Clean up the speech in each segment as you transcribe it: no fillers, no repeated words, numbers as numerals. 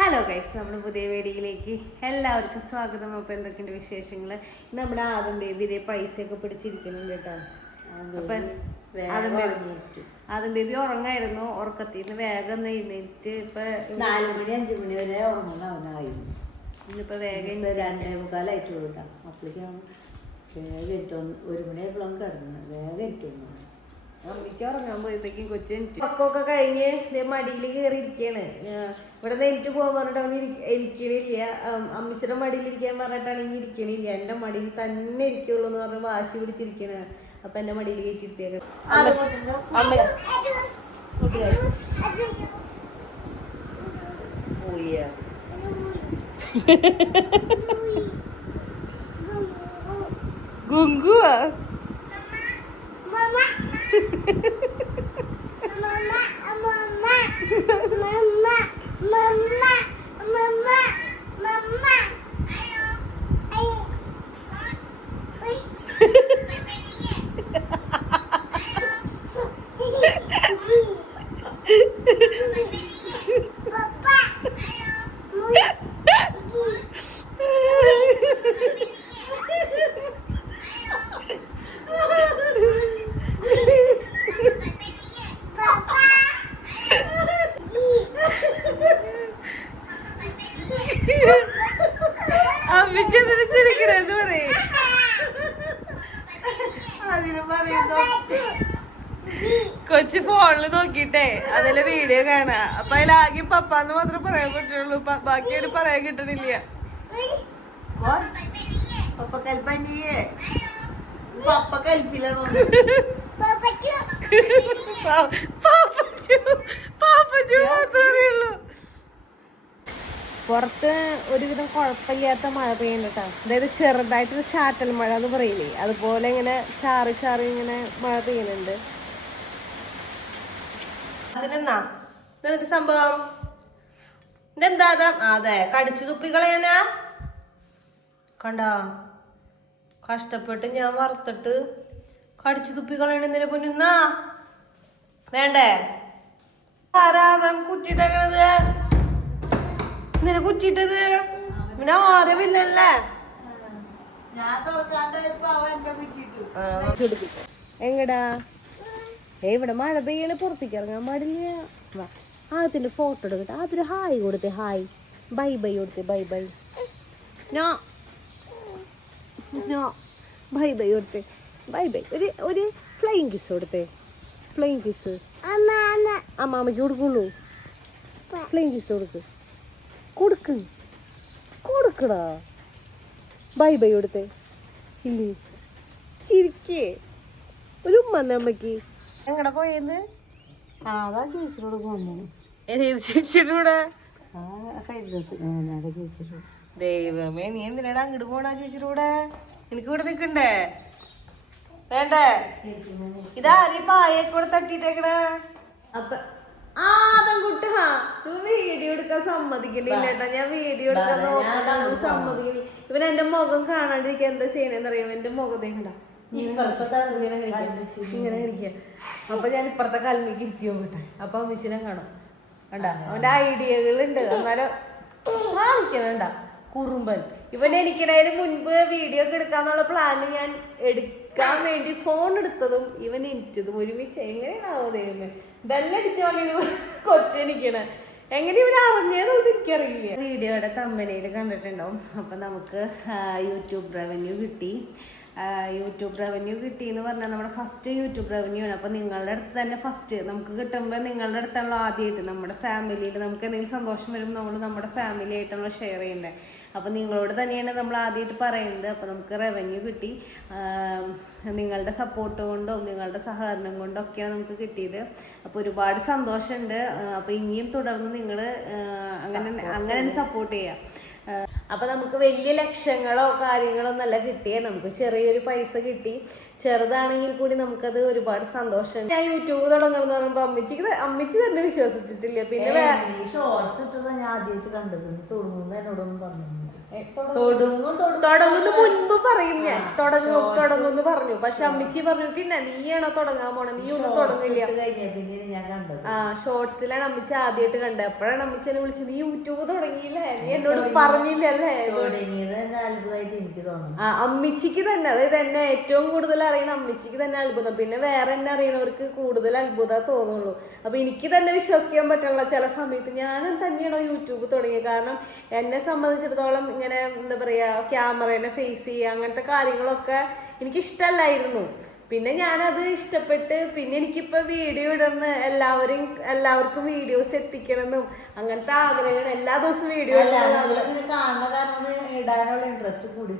Hello guys, നമ്മുടെ പുതിയ വീഡിയോയിലേക്ക് എല്ലാവർക്കും സ്വാഗതം. അപ്പോൾ എന്തൊക്കെയുണ്ട് വിശേഷങ്ങൾ? നമ്മുടെ ആദ്യം ബേബി ഇതേ പൈസയൊക്കെ പിടിച്ചിരിക്കുന്നുണ്ട് കേട്ടോ. അപ്പം ആദ്യം ബേബി ഉറങ്ങായിരുന്നു. ഉറക്കത്തിൽ നിന്ന് വേഗം എഴുന്നേറ്റ് ഇപ്പം 4 മണി 5 മണി വരെ ഉറങ്ങുന്ന അവനായിരുന്നു. ഇന്നിപ്പോൾ വേഗം 2:45 കൊടുക്കാം. അപ്പോഴേക്കും വേഗം 1 മണിയായപ്പോഴും കിടന്നു. വേഗം ഇട്ടു അമ്മിച്ച് ഉറങ്ങാൻ പോയപ്പോഴേക്കും കൊച്ചു ഉറക്കമൊക്കെ കഴിഞ്ഞ് ഇതേ മടിയിൽ കയറി ഇരിക്കുകയാണ്. ഇവിടെ നെറ്റ് പോകാൻ പറഞ്ഞിട്ട് അവന് ഇരിക്കണില്ല. അമ്മിച്ചിയുടെ മടിയിൽ ഇരിക്കാൻ പറഞ്ഞിട്ടാണെങ്കിൽ ഇരിക്കണില്ല. എൻ്റെ മടിയിൽ തന്നെ ഇരിക്കുള്ളൂ എന്ന് പറഞ്ഞ് വാശി പിടിച്ചിരിക്കണ. അപ്പൊ എന്റെ മടിയിൽ കയറ്റിയിരുത്തിയേക്കാം. ഗുങ്കു അമ്മിച്ചെന്ന് പറയും. അതിന് പറയുന്നു കൊച്ചു ഫോണില് നോക്കിട്ടെ അതിലെ വീഡിയോ കാണാ. അപ്പൊ അതിലാകെ പപ്പാന്ന് മാത്രം പറയാൻ പറ്റുള്ളൂ. ബാക്കിയൊരു പറയാൻ കിട്ടണില്ല. പപ്പ കൽപ്പനിയേ പപ്പ കൽപ്പിലാണോ? പാപ്പച്ചു മാത്രമേ ഉള്ളൂ. പുറത്ത് ഒരുവിധം കുഴപ്പമില്ലാത്ത മഴ പെയ്യുന്നുണ്ട്. അതായത് ചെറുതായിട്ടൊരു ചാറ്റൽ മഴ എന്ന് പറയില്ലേ, അതുപോലെ ഇങ്ങനെ ചാറി ചാറി ഇങ്ങനെ മഴ പെയ്യുന്നുണ്ട്. അതിനെന്നാ എന്നിട്ട് സംഭവം ഇതെന്താ? അതെ, കടിച്ചു തുപ്പികളയാനാ കണ്ടാ. കഷ്ടപ്പെട്ട് ഞാൻ വറുത്തിട്ട് കടിച്ചു തുപ്പികളയാണ്. എന്തിനെ പൊന്നുന്നാ വേണ്ടേ? ആരാധം കുറ്റിട്ടേക്കണത്? നിന്നെ കുറ്റിട്ടത് പിന്നെ ആരവില്ലല്ലേ? എങ്ങടാ? ഇവിടെ മഴ പെയ്യണ പുറത്തേക്ക് ഇറങ്ങാൻ പാടില്ല. വാ, ആദ്യത്തിന്റെ ഫോട്ടോ എടുക്കട്ടെ. അതൊരു ഹായ് കൊടുത്തേ. ഹായ് ബൈ ബൈ കൊടുത്തേ. ബൈ ബൈ ബൈ ബൈ കൊടുത്തേ. Bye bye. ഒരു ഫ്ലൈയിങ് കിസ് കൊടുത്തേ. ഫ്ലൈയിങ് കിസ് അമ്മാമ്മയ്ക്ക് കൊടുക്കുള്ളൂ. ഫ്ലൈയിങ് കിസ് കൊടുക്കടാ. ബൈ ബൈ കൊടുത്തേ. ഇല്ലേ ചിരിക്കേ. ഒരു ഉമ്മ അമ്മക്ക്. എങ്ങടെ പോയെന്ന്? അതാ ചേച്ചിയോട് പോന്നു. ചേച്ചിയുടെ കൂടെ? ചേച്ചിയോട്. ദൈവമേ, നീ എന്തിനാടാ അങ്ങോട്ട് പോണാ ചേച്ചിയുടെ കൂടെ? എനിക്ക് ഇവിടെ നിക്കണ്ടേ? വേണ്ടേ? ഇതാരീ പായൊക്കെ കൂടെ തട്ടിട്ടേക്കണേ. അപ്പൊ വീഡിയോ എടുക്കാൻ സമ്മതിക്കണില്ല കേട്ടോ. ഞാൻ വീഡിയോ എടുക്കാൻ നോക്കാൻ സമ്മതിക്കണില്ല. ഇവൻ എന്റെ മുഖം കാണാണ്ടിരിക്കാൻ എന്താ ചെയ്യണെന്നറിയാം. എന്റെ മുഖം തേക്കണ്ട ഇങ്ങനെ ഇരിക്കുക. അപ്പൊ ഞാൻ ഇപ്പുറത്തെ കൽമിക്ക് ഇരുത്തി നോക്കട്ടെ. അപ്പൊ അമ്മിച്ചിനെ കാണാം. കണ്ടാ, അവന്റെ ഐഡിയകളുണ്ട്. എന്നാലും കാണിക്കണണ്ട കുറുമ്പൻ. ഇവൻ എനിക്കിടയില് മുൻപ് വീഡിയോ ഒക്കെ എടുക്കാന്നുള്ള പ്ലാന് ഞാൻ എടുക്കാൻ വേണ്ടി ഫോൺ എടുത്തതും ഇവൻ എനിച്ചതും ഒരുമിച്ച്. എങ്ങനെയാണാവോ ദൈവമേ, ബെല്ലടിച്ചോളൂ കൊച്ചെനിക്കണേ. എങ്ങനെ ഇവൻ അറിഞ്ഞതെന്നുള്ളത് എനിക്കറിയില്ല. വീഡിയോയുടെ തമ്പനയിൽ കണ്ടിട്ടുണ്ടാവും. അപ്പം നമുക്ക് യൂട്യൂബ് റവന്യൂ കിട്ടി. യൂട്യൂബ് റവന്യൂ കിട്ടി എന്ന് പറഞ്ഞാൽ നമ്മുടെ ഫസ്റ്റ് യൂട്യൂബ് റവന്യൂ ആണ്. അപ്പം നിങ്ങളുടെ അടുത്ത് തന്നെ ഫസ്റ്റ് നമുക്ക് കിട്ടുമ്പോൾ നിങ്ങളുടെ അടുത്തുള്ള ആദ്യമായിട്ട് നമ്മുടെ ഫാമിലിയിൽ നമുക്ക് എന്തെങ്കിലും സന്തോഷം വരുമ്പോൾ നമ്മൾ നമ്മുടെ ഫാമിലി ആയിട്ടാണല്ലോ ഷെയർ ചെയ്യേണ്ടത്. അപ്പം നിങ്ങളോട് തന്നെയാണ് നമ്മൾ ആദ്യമായിട്ട് പറയുന്നത്. അപ്പോൾ നമുക്ക് റവന്യൂ കിട്ടി. നിങ്ങളുടെ സപ്പോർട്ട് കൊണ്ടും നിങ്ങളുടെ സഹകരണം കൊണ്ടും ഒക്കെയാണ് നമുക്ക് കിട്ടിയത്. അപ്പോൾ ഒരുപാട് സന്തോഷമുണ്ട്. അപ്പോൾ ഇനിയും തുടർന്ന് നിങ്ങൾ അങ്ങനെ സപ്പോർട്ട് ചെയ്യുക. അപ്പൊ നമുക്ക് വലിയ ലക്ഷങ്ങളോ കാര്യങ്ങളോ ഒന്നല്ല കിട്ടിയേ, നമുക്ക് ചെറിയൊരു പൈസ കിട്ടി. ചെറുതാണെങ്കിൽ കൂടി നമുക്കത് ഒരുപാട് സന്തോഷം. ഞാൻ യൂട്യൂബ് തുടങ്ങണമെന്ന് പറയുമ്പോ അമ്മച്ചി തന്നെ വിശ്വസിച്ചിട്ടില്ല. പിന്നെ ഷോർട്സ് ഇട്ടതാ ഞാൻ ആദ്യമായിട്ട് കണ്ടത്. തുടങ്ങുന്ന എന്നോടൊന്നും പറഞ്ഞു. തുടങ്ങുന്ന മുൻപ് പറയും ഞാൻ തുടങ്ങുന്നു പറഞ്ഞു. പക്ഷെ അമ്മച്ചി പറഞ്ഞു പിന്നെ നീയാണോ തുടങ്ങാൻ പോണേ, നീ ഒന്നും തുടങ്ങില്ല. ആ ഷോർട്സിലാണ് അമ്മച്ചി ആദ്യമായിട്ട് കണ്ടത്. അപ്പോഴാണ് അമ്മച്ചി എന്നെ വിളിച്ചത്, നീ യൂട്യൂബ് തുടങ്ങിയില്ലേ, നീ എന്നോട് പറഞ്ഞില്ലല്ലേ. ആ അമ്മച്ചിക്ക് തന്നെ, അതായത് എന്നെ ഏറ്റവും കൂടുതൽ അറിയണ അമ്മച്ചിക്ക് തന്നെ അത്ഭുതം. പിന്നെ വേറെ എന്നെ അറിയണവർക്ക് കൂടുതൽ അത്ഭുതം തോന്നുള്ളൂ. അപ്പൊ എനിക്ക് തന്നെ വിശ്വസിക്കാൻ പറ്റുള്ള ചില സമയത്ത് ഞാൻ തന്നെയാണോ യൂട്യൂബ് തുടങ്ങിയത്. കാരണം എന്നെ സംബന്ധിച്ചിടത്തോളം ഇങ്ങനെ എന്താ പറയാ ക്യാമറേനെ ഫേസ് ചെയ്യുക അങ്ങനത്തെ കാര്യങ്ങളൊക്കെ എനിക്കിഷ്ടമല്ലായിരുന്നു. പിന്നെ ഞാനത് ഇഷ്ടപ്പെട്ട് പിന്നെ എനിക്കിപ്പോ വീഡിയോ ഇടണം, എല്ലാവർക്കും വീഡിയോസ് എത്തിക്കണമെന്നും അങ്ങനത്തെ ആഗ്രഹങ്ങൾ. എല്ലാ ദിവസവും വീഡിയോ ഇടാനുള്ള ഇൻട്രസ്റ്റ് കൂടി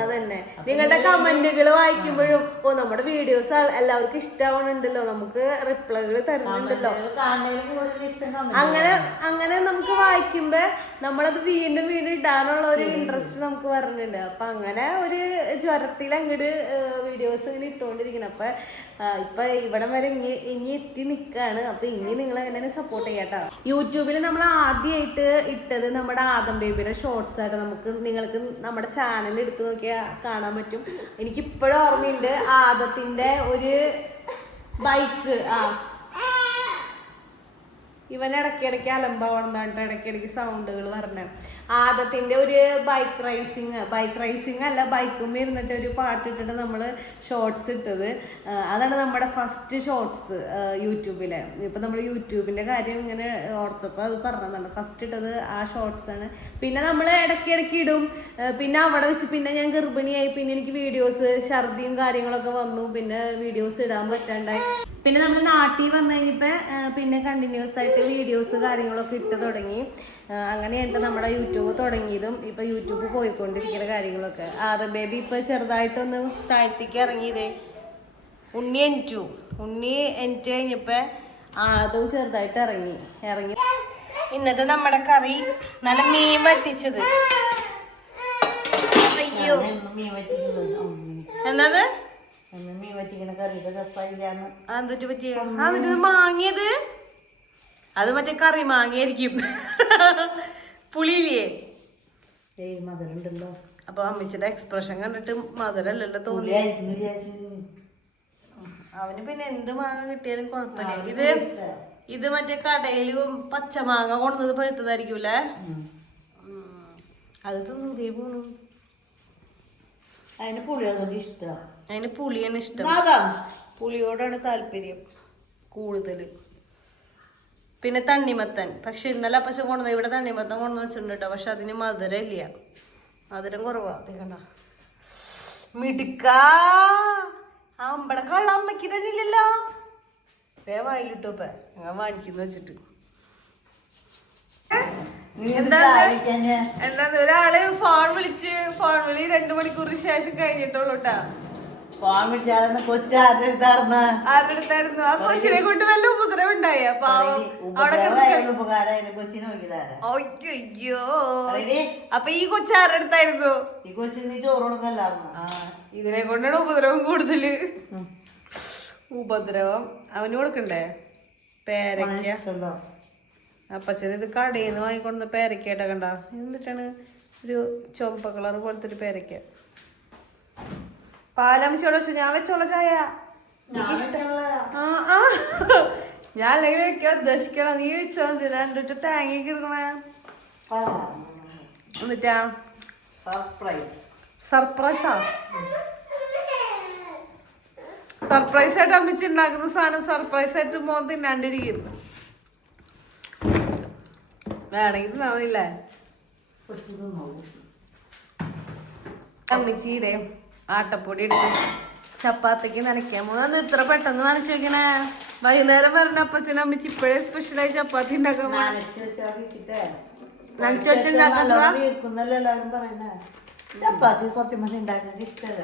അതന്നെ. നിങ്ങളുടെ കമന്റുകൾ വായിക്കുമ്പോഴും ഓ നമ്മുടെ വീഡിയോസ് എല്ലാവർക്കും ഇഷ്ടമാവണുണ്ടല്ലോ, നമുക്ക് റിപ്ലൈകൾ തരുന്നുണ്ടല്ലോ, അങ്ങനെ നമുക്ക് വായിക്കുമ്പോ നമ്മളത് വീണ്ടും ഇടാനുള്ള ഒരു ഇൻട്രസ്റ്റ് നമുക്ക് വരുന്നുണ്ട്. അപ്പൊ അങ്ങനെ ഒരു ജ്വരത്തിൽ അങ്ങോട്ട് വീഡിയോസ് ഇങ്ങനെ ഇട്ടുകൊണ്ടിരിക്കണം. അപ്പൊ ഇപ്പൊ ഇവിടം വരെ ഇനി എത്തി നിൽക്കാണ്. അപ്പൊ ഇനി നിങ്ങൾ എന്നെ സപ്പോർട്ട് ചെയ്യാട്ടോ. യൂട്യൂബിൽ നമ്മൾ ആദ്യമായിട്ട് ഇട്ടത് നമ്മുടെ ആദം ബേബിയുടെ ഷോർട്സ് ആയിട്ട്. നിങ്ങൾക്ക് നമ്മുടെ ചാനൽ എടുത്ത് നോക്കിയാൽ കാണാൻ പറ്റും. എനിക്കിപ്പോഴും ഓർമ്മയുണ്ട് ആദത്തിന്റെ ഒരു ബൈക്ക്. ഇവൻ ഇടയ്ക്കിടയ്ക്ക് അലമ്പാവണമെന്നായിട്ട് ഇടയ്ക്കിടയ്ക്ക് സൗണ്ടുകൾ പറഞ്ഞ ആദത്തിന്റെ ഒരു ബൈക്ക് റൈസിങ് അല്ല, ബൈക്കുമ്മ ഇരുന്നിട്ട് ഒരു പാട്ടിട്ടിട്ട് നമ്മൾ ഷോർട്സ് ഇട്ടത്. അതാണ് നമ്മുടെ ഫസ്റ്റ് ഷോർട്സ് യൂട്യൂബിലെ. ഇപ്പൊ നമ്മൾ യൂട്യൂബിന്റെ കാര്യം ഇങ്ങനെ ഓർത്തപ്പോൾ അത് പറഞ്ഞതാണ്. ഫസ്റ്റ് ഇട്ടത് ആ ഷോർട്സ് ആണ്. പിന്നെ നമ്മൾ ഇടയ്ക്കിടയ്ക്ക് ഇടും. പിന്നെ അവിടെ വെച്ച് പിന്നെ ഞാൻ ഗർഭിണിയായി. പിന്നെ എനിക്ക് വീഡിയോസ് ഛർദിയും കാര്യങ്ങളൊക്കെ വന്നു. പിന്നെ വീഡിയോസ് ഇടാൻ പറ്റാണ്ടായി. പിന്നെ നമ്മൾ നാട്ടിൽ വന്നു കഴിഞ്ഞപ്പോ പിന്നെ കണ്ടിന്യൂസ് ആയിട്ട് വീഡിയോസ് കാര്യങ്ങളൊക്കെ ഇട്ട് തുടങ്ങി. അങ്ങനെയാണ് നമ്മുടെ യൂട്യൂബ് തുടങ്ങിയതും ഇപ്പൊ യൂട്യൂബ് പോയിക്കൊണ്ടിരിക്കുന്ന കാര്യങ്ങളൊക്കെ. ആദം ബേബി ഇപ്പൊ ചെറുതായിട്ടൊന്ന് താഴ്ത്തിക്ക് ഇറങ്ങിയതേ. ഉണ്ണി എൻറ്റു കഴിഞ്ഞപ്പോ ആദവും ചെറുതായിട്ട് ഇറങ്ങി. ഇന്നത്തെ നമ്മുടെ കറി നല്ല മീൻ വറ്റിച്ചത്. അയ്യോ എന്നത് മാങ്ങിയത് അത് മറ്റേ കറി മാങ്ങിയായിരിക്കും. പുളിയില്ലേ മധുരണ്ടല്ലോ. അപ്പൊ അമ്മച്ചിയുടെ എക്സ്പ്രഷൻ കണ്ടിട്ട് മധുരല്ലല്ലോ തോന്നി. അവന് പിന്നെ എന്ത് മാങ്ങ കിട്ടിയാലും കുഴപ്പമില്ല. ഇത് മറ്റേ കടയിലും പച്ചമാങ്ങ കൊണ്ടുവന്നത് പഴുത്തതായിരിക്കൂലേ. അത് തിന്നേ പോണു. അതിന് പുളിയോടാണ് ഇഷ്ടം. അതിന് പുളിയാണ് ഇഷ്ടം. പുളിയോടാണ് താല്പര്യം കൂടുതല്. പിന്നെ തണ്ണിമത്തൻ. പക്ഷെ ഇന്നലെ അപ്പച്ച കൊണ്ടുവന്ന ഇവിടെ തണ്ണിമത്തൻ കൊണ്ടുവന്ന് വെച്ചിട്ടുണ്ട് കേട്ടോ. പക്ഷെ അതിന് മധുരം ഇല്ല, മധുരം കുറവാ. കണ്ട മിടുക്ക അമ്പടക്കുള്ള അമ്മക്ക് തന്നെ ഇല്ലല്ലോ. വായിലിട്ടോ ഇപ്പൊ ഞാൻ വാങ്ങിക്കുന്ന വെച്ചിട്ട്. എന്താ ഒരാള് ഫോൺ വിളിച്ച് 2 മണിക്കൂറിന് ശേഷം കഴിഞ്ഞിട്ടുള്ളൂ കേട്ടാ. ഫോൺ വിളിച്ചായിരുന്നു കൊച്ചാരെടുത്തായിരുന്നു. ആ കൊച്ചിനെ കൊണ്ട് വല്ല ഉപദ്രവം ഉണ്ടായ പാവം കൊച്ചിനെ നോക്കിയതാരാ. അയ്യോ അപ്പൊ ഈ കൊച്ചാരെടുത്തായിരുന്നു? ഈ കൊച്ചിന് നീ ചോറ് കൊടുക്കല്ലായിരുന്നു. ഇതിനെ കൊണ്ടാണ് ഉപദ്രവം കൂടുതല്. ഉപദ്രവം അവന് കൊടുക്കണ്ടേ? പേരക്ക. അപ്പച്ചന് ഇത് കടയിൽ നിന്ന് വാങ്ങിക്കൊണ്ട പേരക്കയായിട്ടാ. കണ്ട എന്നിട്ടാണ് ഒരു ചുവപ്പ കളർ പോലത്തെ ഒരു പേരക്ക. പാലമിച്ചോടെ വെച്ചു. ഞാൻ വെച്ചോളാം ചായ. ഞാൻ അല്ലെങ്കിൽ വെക്കാൻ ഉദ്ദേശിക്കണം. നീ വെച്ചോ. എന്നിട്ട് തേങ്ങയ്ക്ക് എടുക്കണേ. എന്നിട്ടാ സർപ്രൈസാ. സർപ്രൈസ് ആയിട്ട് അമ്മിച്ച് ഉണ്ടാക്കുന്ന സാധനം സർപ്രൈസ് ആയിട്ട് മോൻ തിന്നാണ്ടിരിക്കും. വേണമെങ്കിൽ തിന്നാവില്ലേ അമ്മിച്ചി. ഇതേ ആട്ടപ്പൊടി എടുത്ത് ചപ്പാത്തിക്ക് നനയ്ക്കാൻ പോകുന്നത്. ഇത്ര പെട്ടെന്ന് നനച്ചു വെക്കണേ. വൈകുന്നേരം വരണ അപ്പച്ചനും അമ്മച്ചി ഇപ്പോഴേ സ്പെഷ്യലായി ചപ്പാത്തി ഉണ്ടാക്കാൻ നനച്ചു വെച്ചുണ്ടാക്കുന്നല്ലാരും പറയുന്നേ. ചപ്പാത്തി സത്യം പറഞ്ഞ ഉണ്ടാക്കുന്നത് ഇഷ്ടമല്ല.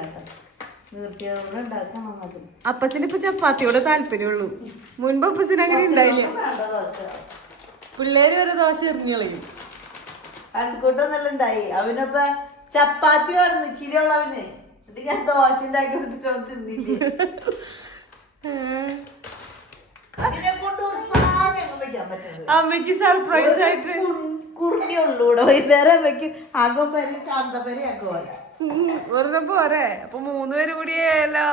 അപ്പച്ചന് ഇപ്പൊ ചപ്പാത്തിയോടെ താല്പര്യമുള്ളൂ. മുൻപ് അപ്പച്ചന് അങ്ങനെ ഉണ്ടായില്ല. പിള്ളേര് വരെ ദോശ എറിഞ്ഞു കളയും. അസുകൂട്ടൊന്നെല്ലാം ഉണ്ടായി. അവനപ്പ ചപ്പാത്തി വേണം ഇച്ചിരിയുള്ള അവന്. എന്നിട്ട് ഞാൻ ദോശ ഉണ്ടാക്കി കൊടുത്തിട്ട് അവൻ തിന്നില്ലേ. അതിനെ കൊണ്ട് ഒരു സാധനം വെക്കാൻ പറ്റുന്നത്. അമ്മച്ചി സർപ്രൈസ് ആയിട്ട് കുറിഞ്ഞുള്ളൂടോ ഇതേറെ വെക്കും. അകപ്പരി ചാന്തപ്പരി അകോല വെറുതെ പോരെ. അപ്പൊ 3 പേര് കൂടിയല്ലോ.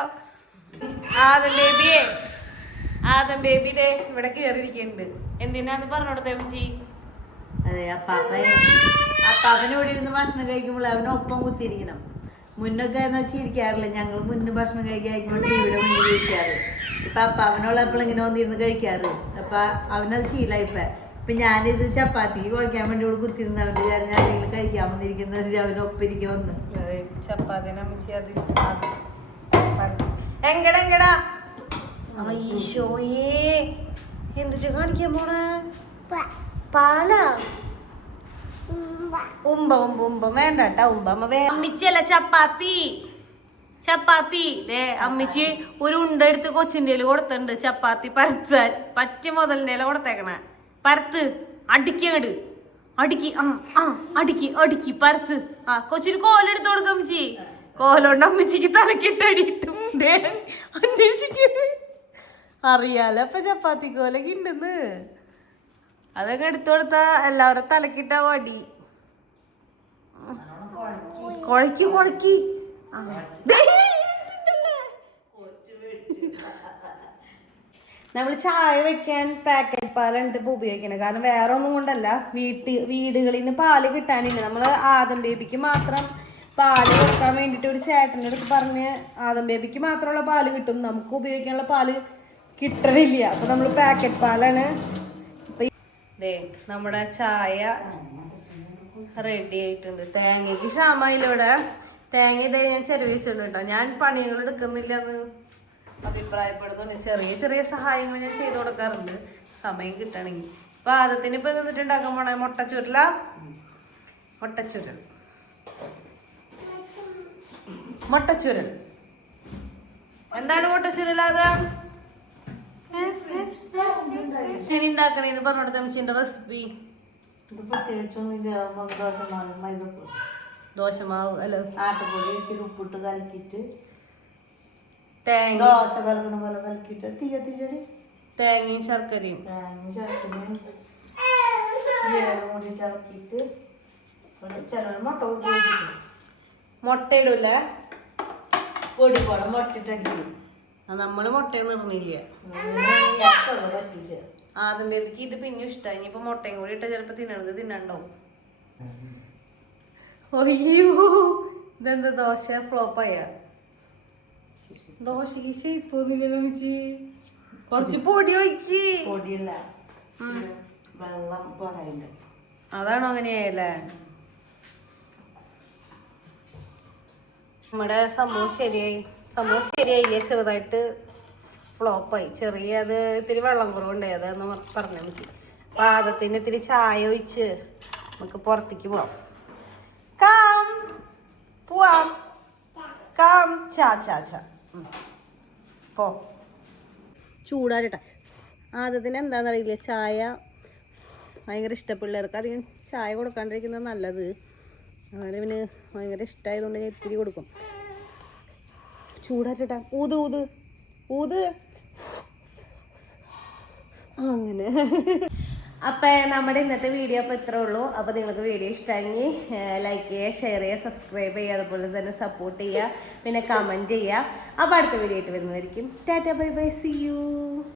ആദം ബേബി ദേ ഇവിടെ കേറിയിരിക്കുന്നുണ്ട്. എന്തിനാന്ന് പറഞ്ഞോടത്തെ അമ്മച്ചി? അതെ, അപ്പാപ്പന് ഇവിടെ ഇരുന്ന് ഭക്ഷണം കഴിക്കുമ്പോൾ അവനൊപ്പം കുത്തിയിരിക്കണം. മുന്നൊക്കെ എന്ന് വെച്ചാൽ ഇരിക്കാറില്ല. ഞങ്ങൾ മുന്നേ ഭക്ഷണം കഴിക്കുമ്പോൾ ടിവിയുടെ മുന്നിൽ കഴിക്കാറ്. ഇപ്പൊ അപ്പാപ്പനോളെപ്പോഴും ഇങ്ങനെ വന്നിരുന്ന് കഴിക്കാറ്. അപ്പൊ അവനത് ശീലമായിപ്പോ. ഇപ്പൊ ഞാനിത് ചപ്പാത്തിക്ക് കുഴക്കാൻ വേണ്ടി ഇവിടെ കുത്തിരുന്ന് അവന്റെ ഞാൻ എന്തെങ്കിലും കഴിക്കാൻ വന്നിരിക്കുന്ന അവനൊപ്പം ഇരിക്കാൻ വന്ന് ചപ്പാത്തിനെ അമ്മച്ചി അത് എങ്കടാ ഈശോയേ എന്തിട്ട് കാണിക്കാൻ പോണ പാലാ ഉമ്പ വേണ്ട കേട്ടാ. അമ്മിച്ചല്ല ചപ്പാത്തി ദേ അമ്മിച്ചി ഒരു ഉണ്ട എടുത്ത് കൊച്ചിൻ്റെ കൊടുത്തിട്ടുണ്ട്. ചപ്പാത്തി പരത്താൻ പറ്റിയ മുതലിൻ്റെ ഇല കൊടുത്തേക്കണേ. പരത്ത് അടുക്കി അടുക്കി പരത്ത്. ആ കൊച്ചിന് കോലെടുത്ത് കൊടുക്കാം അമ്മച്ചി. കോലോണ്ട് അമ്മച്ചിക്ക് തലക്കിട്ടടിയിട്ടും അന്വേഷിക്കണ്. അറിയാലോ അപ്പൊ ചപ്പാത്തി കോലൊക്കെ ഉണ്ടെന്ന്. അതൊക്കെ എടുത്തു കൊടുത്താ എല്ലാവരും തലക്കിട്ട വടി. കൊഴക്കി നമ്മൾ ചായ വെക്കാൻ പാക്കറ്റ് പാലുണ്ട് ഇപ്പൊ ഉപയോഗിക്കണത്. കാരണം വേറെ ഒന്നും കൊണ്ടല്ല, വീടുകളിൽ നിന്ന് പാല് കിട്ടാനില്ല. നമ്മൾ ആദം ബേബിക്ക് മാത്രം പാല് വെക്കാൻ വേണ്ടിട്ട് ഒരു ചേട്ടൻ്റെ അടുത്ത് പറഞ്ഞ് ആദം ബേബിക്ക് മാത്രമുള്ള പാല് കിട്ടും, നമുക്ക് ഉപയോഗിക്കാനുള്ള പാല് കിട്ടണില്ല. അപ്പൊ നമ്മൾ പാക്കറ്റ് പാലാണ്. ഇപ്പൊ നമ്മുടെ ചായ റെഡി ആയിട്ടുണ്ട്. തേങ്ങയ്ക്ക് ക്ഷാമയില്ല ഇവിടെ. തേങ്ങ ഇതേ ഞാൻ ചെലവ് വെച്ചുള്ളൂ കേട്ടോ. ഞാൻ പണികൾ എടുക്കുന്നില്ല എന്ന് അഭിപ്രായപ്പെടുന്നു. ചെറിയ ചെറിയ സഹായങ്ങൾ ഞാൻ ചെയ്തു കൊടുക്കാറുണ്ട് സമയം കിട്ടണമെങ്കിൽ. അപ്പൊ ആദ്യത്തിന് ഇപ്പൊ നിന്നിട്ടുണ്ടാക്കാൻ പോണേ മുട്ടച്ചുരൽ. എന്താണ് മുട്ടച്ചുരൽ? അത് എങ്ങനെ ഉണ്ടാക്കണേന്ന് പറഞ്ഞോട്ടെ അമ്മച്ചിന്റെ റെസിപ്പി. ദോശമാവ് അല്ല ആട്ടുപൊടി ഇച്ചിരി ഉപ്പിട്ട് കലക്കിയിട്ട് തേങ്ങ ദോശ കലക്കണ പോലെ കലക്കിയിട്ട് തേങ്ങയും ശർക്കരയും കൂടി ഇളക്കിയിട്ട് ചിലർ മുട്ട ഉപയോഗിച്ചിട്ട് മുട്ട ഇടൂല. പൊടി പോലെ മുട്ട ഇട്ടടിക്കും. നമ്മള് മുട്ടയൊന്നും ഇടുന്നില്ല. പറ്റില്ല. ആദ്യം ബേബിക്ക് ഇത് പിന്നെ ഇഷ്ടമായി. ഇനിയിപ്പോ മുട്ടയും കൂടി ഇട്ട ചിലപ്പോ തിന്നണ്ടാവും. അയ്യോ ഇതെന്താ ദോശ ഫ്ലോപ്പായ? ദോശക്ക് ഷേപ്പൊന്നുമില്ലല്ലോ മിച്ചി. കുറച്ച് പൊടി ഒഴിക്ക്. പൊടിയല്ല, വെള്ളം പറയില്ല. അതാണോ അങ്ങനെയായല്ലേ? നമ്മുടെ സംഭവം ശരിയായില്ല. ചെറുതായിട്ട് ഫ്ലോപ്പായി. അത് ഇത്തിരി വെള്ളം കുറവുണ്ടായി. അതെന്ന് പറഞ്ഞു മിച്ചി. പാദത്തിന് ഇത്തിരി ചായ ഒഴിച്ച് നമുക്ക് പുറത്തേക്ക് പോവാം. പോ ചൂടാരട്ടെ. ആദ്യത്തിന് എന്താണെന്നറിയില്ല, ചായ ഭയങ്കര ഇഷ്ടപ്പിള്ളേർക്ക് അധികം ചായ കൊടുക്കാണ്ടിരിക്കുന്നത് നല്ലത്. അങ്ങനെ പിന്നെ ഭയങ്കര ഇഷ്ടമായതുകൊണ്ട് ഞാൻ ഇത്തിരി കൊടുക്കും. ചൂടാരട്ടെ. ഊത് അങ്ങനെ. അപ്പം നമ്മുടെ ഇന്നത്തെ വീഡിയോ അപ്പോൾ ഇത്രേ ഉള്ളൂ. അപ്പോൾ നിങ്ങൾക്ക് വീഡിയോ ഇഷ്ടമെങ്കിൽ ലൈക്ക് ചെയ്യുക, ഷെയർ ചെയ്യുക, സബ്സ്ക്രൈബ് ചെയ്യുക, അതുപോലെ തന്നെ സപ്പോർട്ട് ചെയ്യുക, പിന്നെ കമൻറ്റ് ചെയ്യുക. അപ്പോൾ അടുത്ത വീഡിയോ ആയിട്ട് വരുന്നതായിരിക്കും. Tata bye bye, see U.